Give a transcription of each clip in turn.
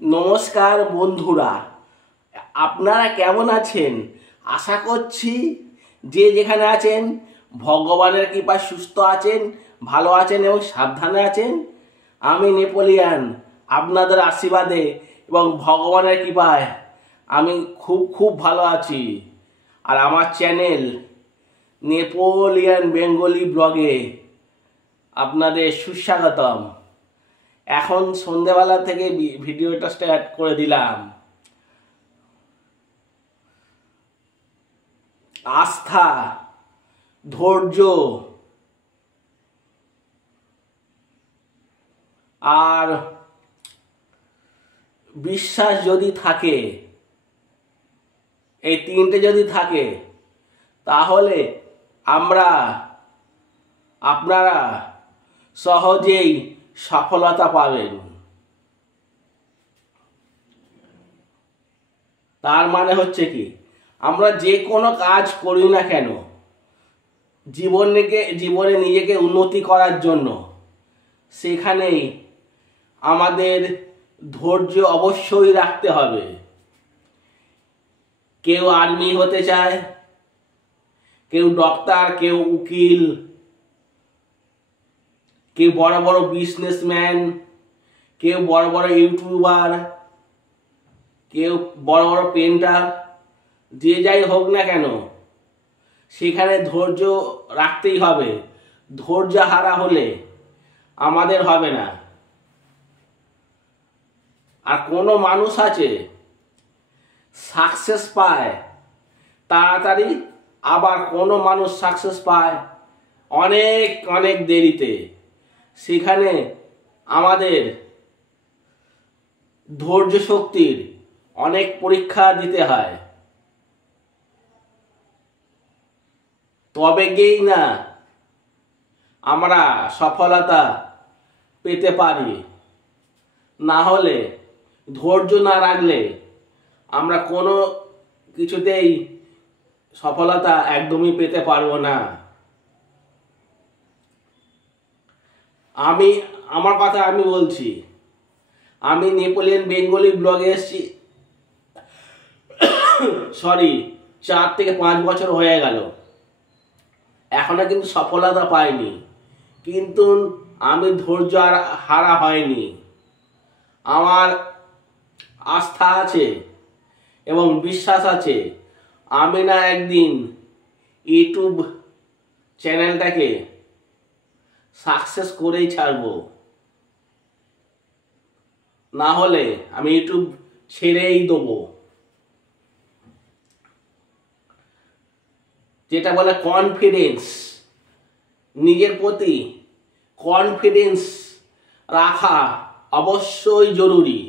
নমস্কার বন্ধুরা, আপনারা কেমন আছেন? আশা করছি যে যেখানে আছেন ভগবানের কৃপায় সুস্থ আছেন, ভালো আছেন এবং সাবধানে আছেন। আমি নেপোলিয়ান, আপনাদের আশীর্বাদে এবং ভগবানের কৃপায় আমি খুব ভালো আছি। আর আমার চ্যানেল নেপোলিয়ান বেঙ্গলি ব্লগে আপনাদের সুস্বাগতম। এখন সন্ধ্যেবেলা থেকে ভিডিওটা স্টার্ট করে দিলাম। আস্থা, ধৈর্য আর বিশ্বাস যদি থাকে, এই তিনটে যদি থাকে, তাহলে আপনারা সহজেই সফলতা পাবেন। তার মানে হচ্ছে কি, আমরা যে কোনো কাজ করি না কেন জীবনে নিজেকে উন্নতি করার জন্য, সেখানেই আমাদের ধৈর্য অবশ্যই রাখতে হবে। কেউ আর্মি হতে চায়, কেউ ডক্টর, কেউ উকিল, কেউ বড় বড় বিজনেসম্যান, কেউ বড় বড় ইউটিউবার, কেউ বড় বড় পেন্টার, যে যাই হোক না কেন সেখানে ধৈর্য রাখতেই হবে। ধৈর্য হারা হলে আমাদের হবে না। আর কোনো মানুষ আছে সাকসেস পায় তাড়াতাড়ি, আবার কোনো মানুষ সাকসেস পায় অনেক অনেক দেরিতে। সেখানে আমাদের ধৈর্য শক্তির অনেক পরীক্ষা দিতে হয়, তবে গিয়েই না আমরা সফলতা পেতে পারি। না হলে ধৈর্য না রাখলে আমরা কোনো কিছুতেই সফলতা একদমই পেতে পারবো না। আমার কথা আমি বলছি, আমি নেপোলিয়ান বেঙ্গলি ব্লগে এসেছি 4 থেকে 5 বছর হয়ে গেল। এখনো কিন্তু সফলতা পাইনি, কিন্তু আমি ধৈর্য হারা হয়নি। আমার আস্থা আছে এবং বিশ্বাস আছে, আমি না একদিন ইউটিউব চ্যানেলটাকে সাকসেস করেই ছাড়বো। না হলে আমি ইউটিউব ছেড়েই দেবো। যেটা বলে কনফিডেন্স, নিজের প্রতি কনফিডেন্স রাখা অবশ্যই জরুরি।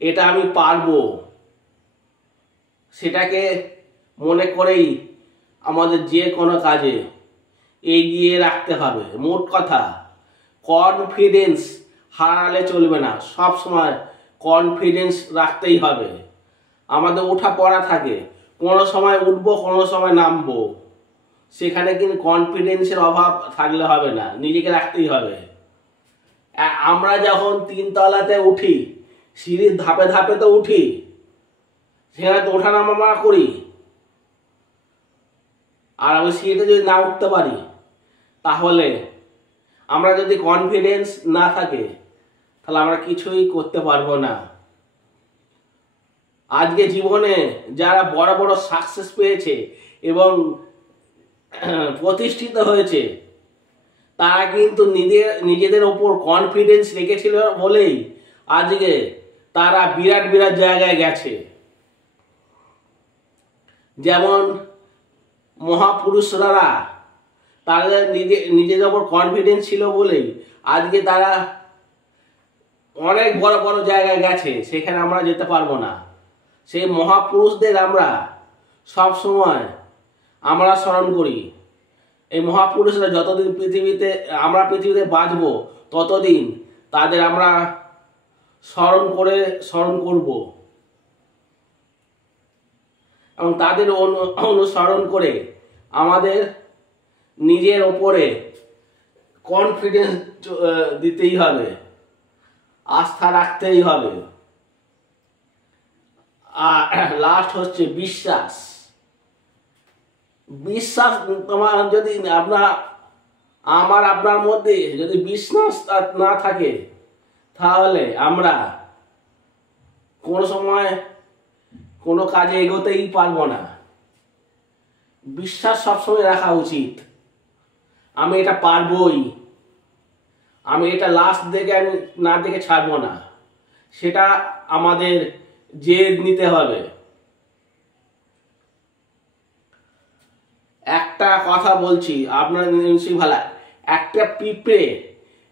এটা আমি পারবো, সেটাকে মনে করেই আমাদের যে কোনো কাজে এগিয়ে রাখতে হবে। মোট কথা, কনফিডেন্স হারালে চলবে না, সব সময় কনফিডেন্স রাখতেই হবে। আমাদের ওঠা পড়া থাকে, কোনো সময় উঠবো, কোনো সময় নামবো, সেখানে কিন্তু কনফিডেন্সের অভাব থাকলে হবে না, নিজেকে রাখতেই হবে। আমরা যখন 3 তলাতে উঠি, সিঁড়ির ধাপে ধাপে তো উঠি, সেখানে তো ওঠা নামা করি। আর আমি সিঁড়িতে যদি না উঠতে পারি, তাহলে আমরা যদি কনফিডেন্স না থাকে, তাহলে আমরা কিছুই করতে পারবো না। আজকে জীবনে যারা বড় বড় সাকসেস পেয়েছে এবং প্রতিষ্ঠিত হয়েছে, তারা কিন্তু নিজেদের ওপর কনফিডেন্স রেখেছিল বলেই আজকে তারা বিরাট বিরাট জায়গায় গেছে। যেমন মহাপুরুষরা, তাদের নিজেদের ওপর কনফিডেন্স ছিল বলেই আজকে তারা অনেক বড় বড় জায়গায় গেছে, সেখানে আমরা যেতে পারবো না। সেই মহাপুরুষদের আমরা সব সময় স্মরণ করি। এই মহাপুরুষরা যতদিন পৃথিবীতে বাঁচবো, ততদিন তাদের আমরা স্মরণ করব এবং তাদের অনুসরণ করে আমাদের নিজের ওপরে কনফিডেন্স দিতেই হবে। আস্থা রাখতেই হবে। আর লাস্ট হচ্ছে বিশ্বাস। বিশ্বাস তোমার যদি আপনার মধ্যে যদি বিশ্বাস না থাকে, তাহলে আমরা কোনো সময় কোনো কাজে এগোতেই পারবো না। বিশ্বাস সবসময় রাখা উচিত, আমি এটা পারবই, আমি এটা লাস্ট দেখে আমি না দেখে ছাড়বো না, সেটা আমাদের জেদ নিতে হবে। একটা কথা বলছি আপনার নিশ্চয়ই ভালো, একটা পিঁপড়ে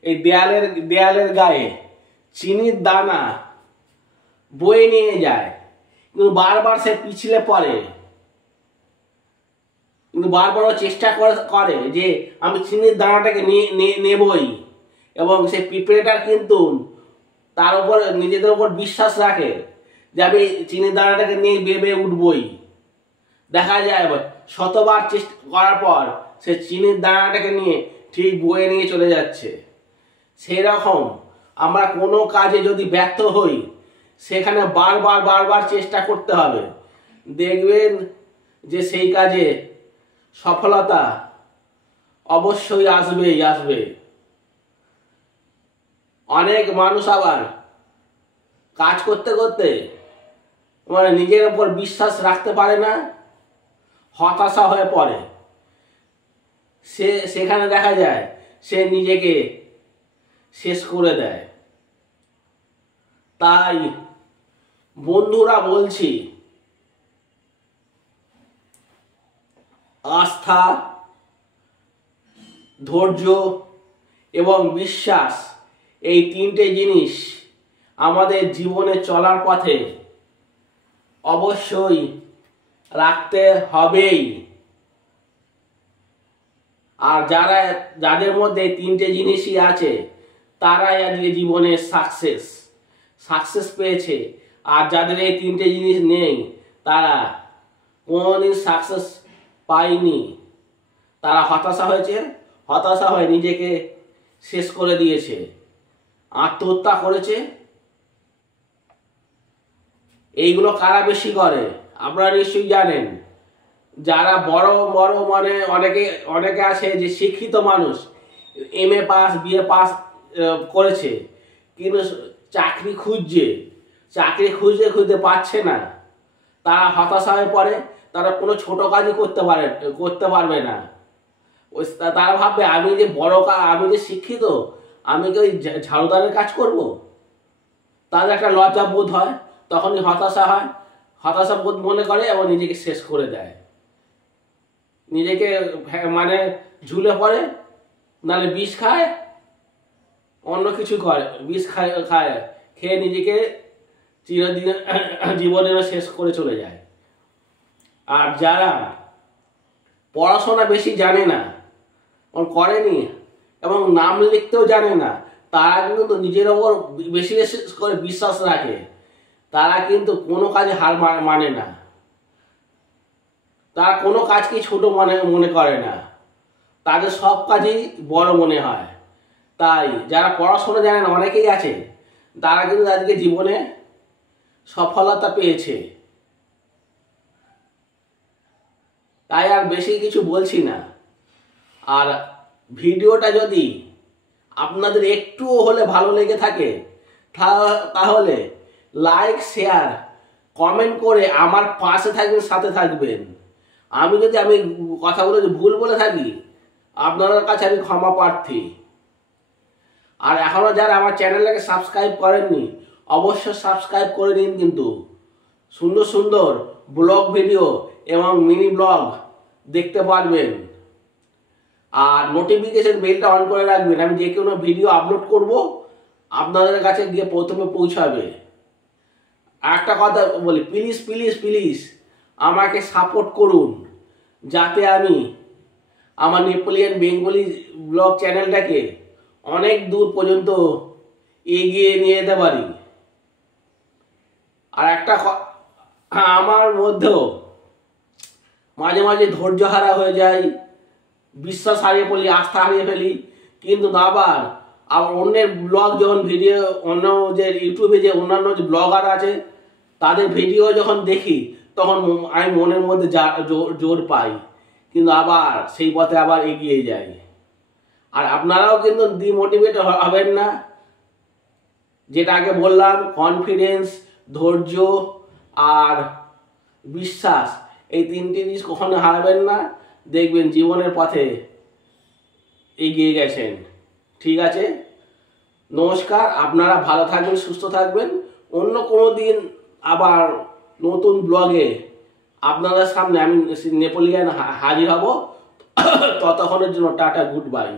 এই দেয়ালের গায়ে চিনির দানা বয়ে নিয়ে যায়, কিন্তু বারবার সে পিছলে পড়ে, কিন্তু বারবার চেষ্টা করে যে আমি চিনির দানাটাকে নেবই, এবং সেই পিঁপড়েটার কিন্তু তার উপর নিজেদের উপর বিশ্বাস রাখে যে আমি চিনির দানাটাকে নিয়ে বেবে উঠবই। দেখা যায় শতবার চেষ্টা করার পর সে চিনির দানাটাকে নিয়ে ঠিক বয়ে নিয়ে চলে যাচ্ছে। সেই রকম আমরা কোনো কাজে যদি ব্যর্থ হই, সেখানে বারবার চেষ্টা করতে হবে, দেখবেন যে সেই কাজে সফলতা অবশ্যই আসবে। অনেক মানুষ আবার কাজ করতে করতে নিজের উপর বিশ্বাস রাখতে পারে না, হতাশা হয়ে পড়ে, সেখানে দেখা যায় সে নিজেকে শেষ করে দেয়। তাই বন্ধুরা বলছি, আস্থা, ধৈর্য এবং বিশ্বাস, এই তিনটে জিনিস আমাদের জীবনে চলার পথে অবশ্যই রাখতে হবেই। আর যাদের মধ্যে তিনটে জিনিসই আছে, তারাই আজকে জীবনে সাকসেস পেয়েছে। আর যাদের এই তিনটে জিনিস নেই, তারা কোনোদিন সাকসেস পায়নি, তারা হতাশা হয়ে নিজেকে শেষ করে দিয়েছে, আত্মহত্যা করেছে। এইগুলো কারা বেশি করে আপনারা নিশ্চয়ই জানেন। যারা বড় অনেকে আছে যে শিক্ষিত মানুষ, MA পাস, BA পাস করেছে, কিন্তু চাকরি খুঁজতে পারছে না, তারা হতাশা হয়ে পড়ে, তারা কোনো ছোট কাজই করতে পারবে না। তারা ভাববে আমি যে শিক্ষিত, আমি কি ওই ঝাড়ুদারের কাজ করব? তাদের একটা লজ্জা বোধ হয়, তখনই হতাশা বোধ মনে করে এবং নিজেকে শেষ করে দেয়, নিজেকে ঝুলে পড়ে, নাহলে বিষ খায়, অন্য কিছু করে, বিষ খেয়ে নিজেকে জীবনের শেষ করে চলে যায়। আর যারা পড়াশোনা বেশি জানে না, করেনি এবং নাম লিখতেও জানে না, তারা কিন্তু নিজের ওপর বেশি করে বিশ্বাস রাখে, তারা কিন্তু কোনো কাজে হার মানে না, তারা কোনো কাজকেই ছোট মনে করে না, তাদের সব কাজই বড় মনে হয়। তাই যারা পড়াশোনা জানে না, অনেকেই আছে, তারা কিন্তু আজকে জীবনে সফলতা পেয়েছে। তাই আর বেশি কিছু বলছি না। আর ভিডিওটা যদি আপনাদের একটুও হলে ভালো লেগে থাকে, তাহলে লাইক, শেয়ার, কমেন্ট করে আমার পাশে থাকবেন, সাথে থাকবেন। আমি কথাগুলো ভুল বলে থাকি, আপনাদের কাছে আমি ক্ষমা প্রার্থী। আর এখনো যারা আমার চ্যানেলটাকে সাবস্ক্রাইব করেননি, অবশ্যই সাবস্ক্রাইব করে নিন। কিন্তু সুন্দর ব্লগ ভিডিও এবং মিনি ব্লগ দেখতে পারবেন। আর নোটিফিকেশন বেলটা অন করে রাখবেন, আমি যে কোনো ভিডিও আপলোড করব আপনাদের কাছে গিয়ে প্রথমে পৌঁছাবে। আর একটা কথা বলি, প্লিজ আমাকে সাপোর্ট করুন, যাতে আমি আমার নেপোলিয়ান বেঙ্গলি ব্লগ চ্যানেলটাকে অনেক দূর পর্যন্ত এগিয়ে নিয়ে যেতে পারি। আর একটা আমার মধ্যেও মাঝে ধৈর্য হারা হয়ে যায়, বিশ্বাস হারিয়ে ফেলি, আস্থা হারিয়ে ফেলি, কিন্তু আর অন্যের ব্লগ যখন ভিডিও, অন্য যে ইউটিউবে যে অন্যান্য যে ব্লগার আছে তাদের ভিডিও যখন দেখি তখন আমি মনের মধ্যে জোর পাই, কিন্তু আবার সেই পথে আবার এগিয়ে যাই। আর আপনারাও কিন্তু ডিমোটিভেট হবেন না। যেটা আগে বললাম, কনফিডেন্স, ধৈর্য আর বিশ্বাস, এই তিনটি জিনিস কখনো হারাবেন না। দেখবেন জীবনের পথে এগিয়ে গেছেন। ঠিক আছে, নমস্কার। আপনারা ভালো থাকবেন, সুস্থ থাকবেন। অন্য কোনো দিন আবার নতুন ব্লগে আপনাদের সামনে আমি নেপোলিয়ান হাজির হব। ততক্ষণের জন্য টাটা, গুড বাই।